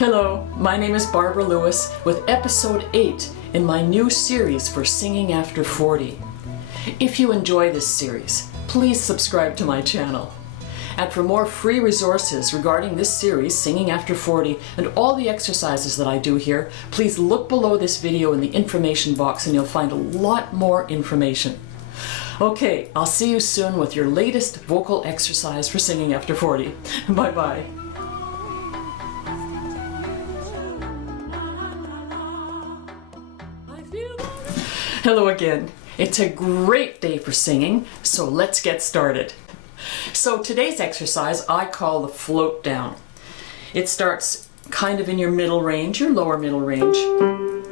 Hello, my name is Barbara Lewis with episode 8 in my new series for Singing After 40. If you enjoy this series, please subscribe to my channel. And for more free resources regarding this series, Singing After 40, and all the exercises that I do here, please look below this video in the information box and you'll find a lot more information. Okay, I'll see you soon with your latest vocal exercise for Singing After 40. Bye-bye. Hello again. It's a great day for singing, so let's get started. So today's exercise I call the float down. It starts kind of in your middle range, your lower middle range,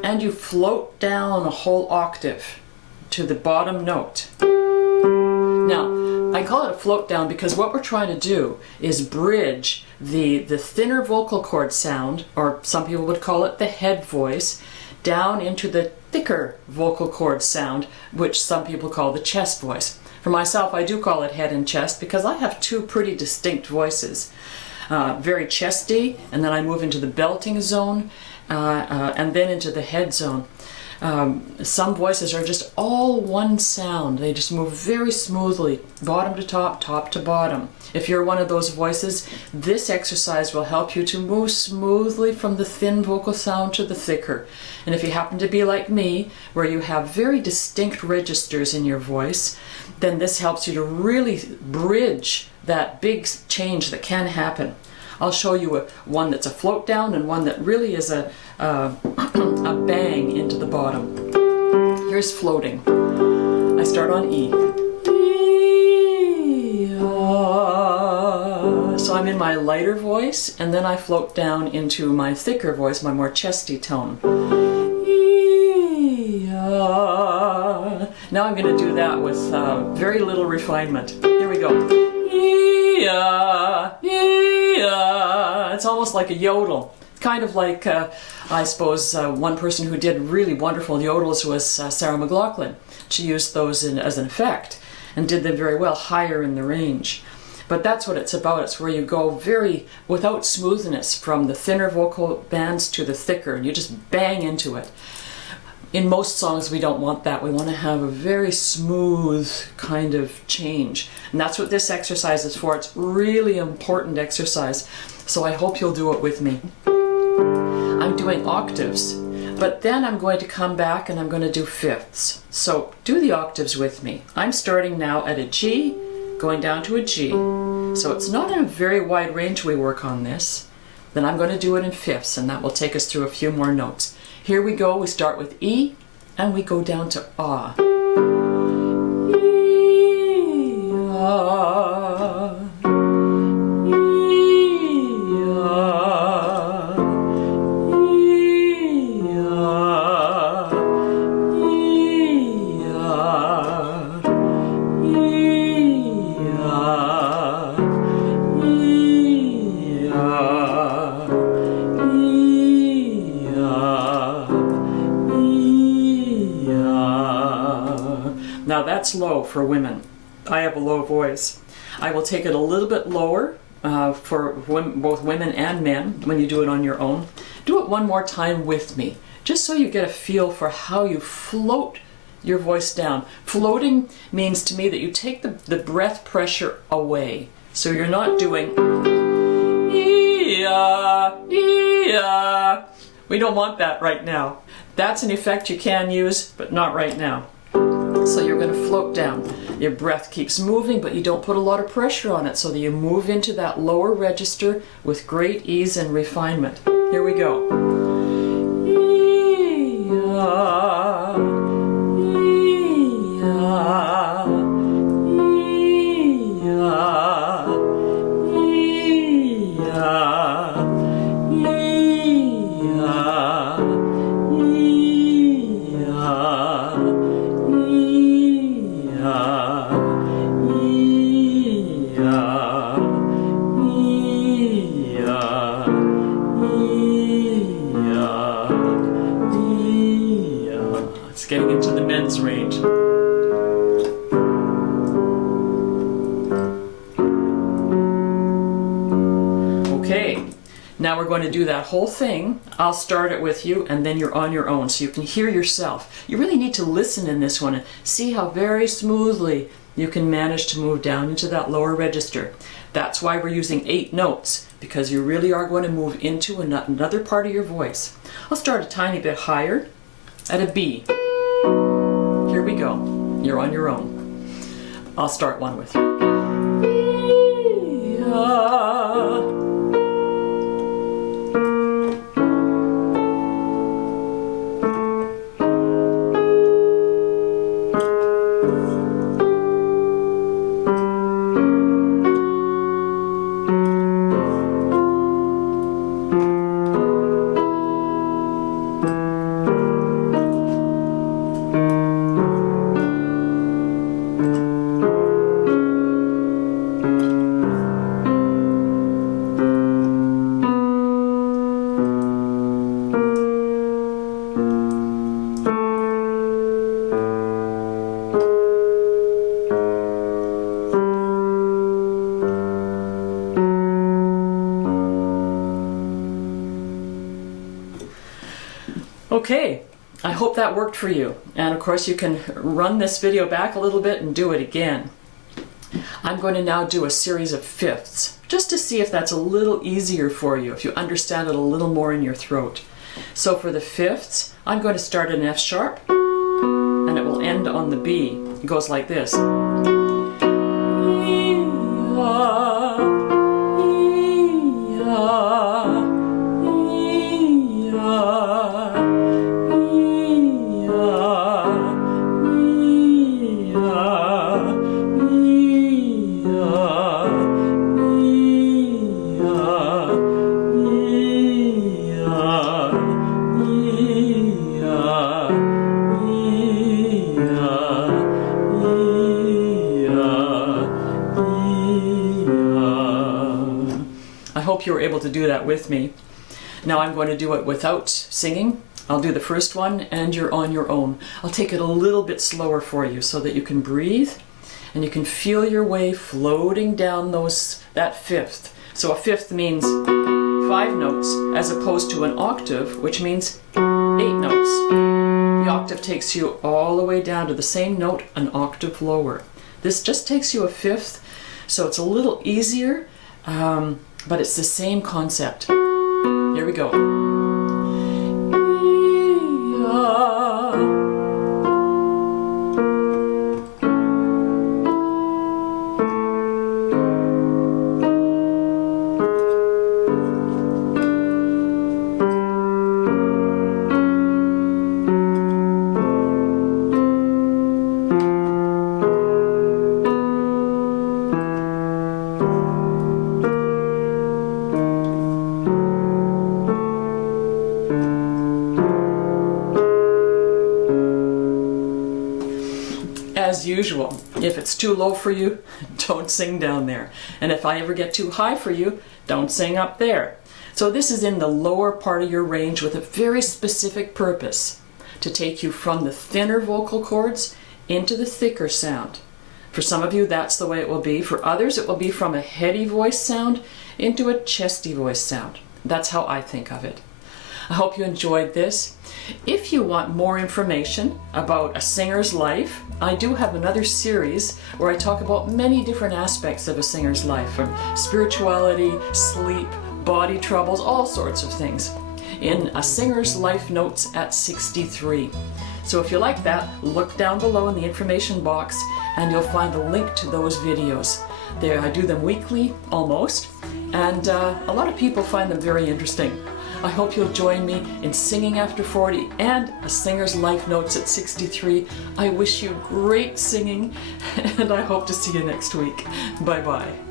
and you float down a whole octave to the bottom note. Now, I call it a float down because what we're trying to do is bridge the thinner vocal cord sound, or some people would call it the head voice, down into the thicker vocal cord sound, which some people call the chest voice. For myself, I do call it head and chest because I have two pretty distinct voices. Very chesty, and then I move into the belting zone, and then into the head zone. Some voices are just all one sound. They just move very smoothly, bottom to top, top to bottom. If you're one of those voices, this exercise will help you to move smoothly from the thin vocal sound to the thicker. And if you happen to be like me, where you have very distinct registers in your voice, then this helps you to really bridge that big change that can happen. I'll show you one that's a float down and one that really is a bang into the bottom. Here's floating. I start on E. So I'm in my lighter voice, and then I float down into my thicker voice, my more chesty tone. Now I'm going to do that with very little refinement. Here we go. It's almost like a yodel. Kind of like, I suppose, one person who did really wonderful yodels was Sarah McLachlan. She used those as an effect and did them very well, higher in the range. But that's what it's about. It's where you go very, without smoothness, from the thinner vocal bands to the thicker, and you just bang into it. In most songs we don't want that. We want to have a very smooth kind of change. And that's what this exercise is for. It's really important exercise. So I hope you'll do it with me. I'm doing octaves, but then I'm going to come back and I'm going to do fifths. So do the octaves with me. I'm starting now at a G, going down to a G. So it's not in a very wide range we work on this. Then I'm going to do it in fifths, and that will take us through a few more notes. Here we go. We start with E, and we go down to Ah. Now that's low for women. I have a low voice. I will take it a little bit lower for both women and men when you do it on your own. Do it one more time with me, just so you get a feel for how you float your voice down. Floating means to me that you take the breath pressure away. So you're not doing We don't want that right now. That's an effect you can use, but not right now. So you're going to float down. Your breath keeps moving, but you don't put a lot of pressure on it, so that you move into that lower register with great ease and refinement. Here we go. Now we're going to do that whole thing. I'll start it with you and then you're on your own so you can hear yourself. You really need to listen in this one and see how very smoothly you can manage to move down into that lower register. That's why we're using 8 notes, because you really are going to move into another part of your voice. I'll start a tiny bit higher at a B. Here we go. You're on your own. I'll start one with you. Okay, I hope that worked for you. And of course you can run this video back a little bit and do it again. I'm going to now do a series of fifths, just to see if that's a little easier for you, if you understand it a little more in your throat. So for the fifths, I'm going to start an F sharp, and it will end on the B. It goes like this. I hope you were able to do that with me. Now I'm going to do it without singing. I'll do the first one and you're on your own. I'll take it a little bit slower for you so that you can breathe and you can feel your way floating down that fifth. So a fifth means 5 notes as opposed to an octave, which means 8 notes. The octave takes you all the way down to the same note an octave lower. This just takes you a fifth, so it's a little easier, but it's the same concept. Here we go. As usual, if it's too low for you, don't sing down there. And if I ever get too high for you, don't sing up there. So this is in the lower part of your range with a very specific purpose, to take you from the thinner vocal cords into the thicker sound. For some of you, that's the way it will be. For others, it will be from a heady voice sound into a chesty voice sound. That's how I think of it. I hope you enjoyed this. If you want more information about a singer's life, I do have another series where I talk about many different aspects of a singer's life, from spirituality, sleep, body troubles, all sorts of things, in A Singer's Life Notes at 63. So if you like that, look down below in the information box and you'll find a link to those videos. There, I do them weekly, almost, and a lot of people find them very interesting. I hope you'll join me in Singing After 40 and A Singer's Life Notes at 63. I wish you great singing, and I hope to see you next week. Bye-bye.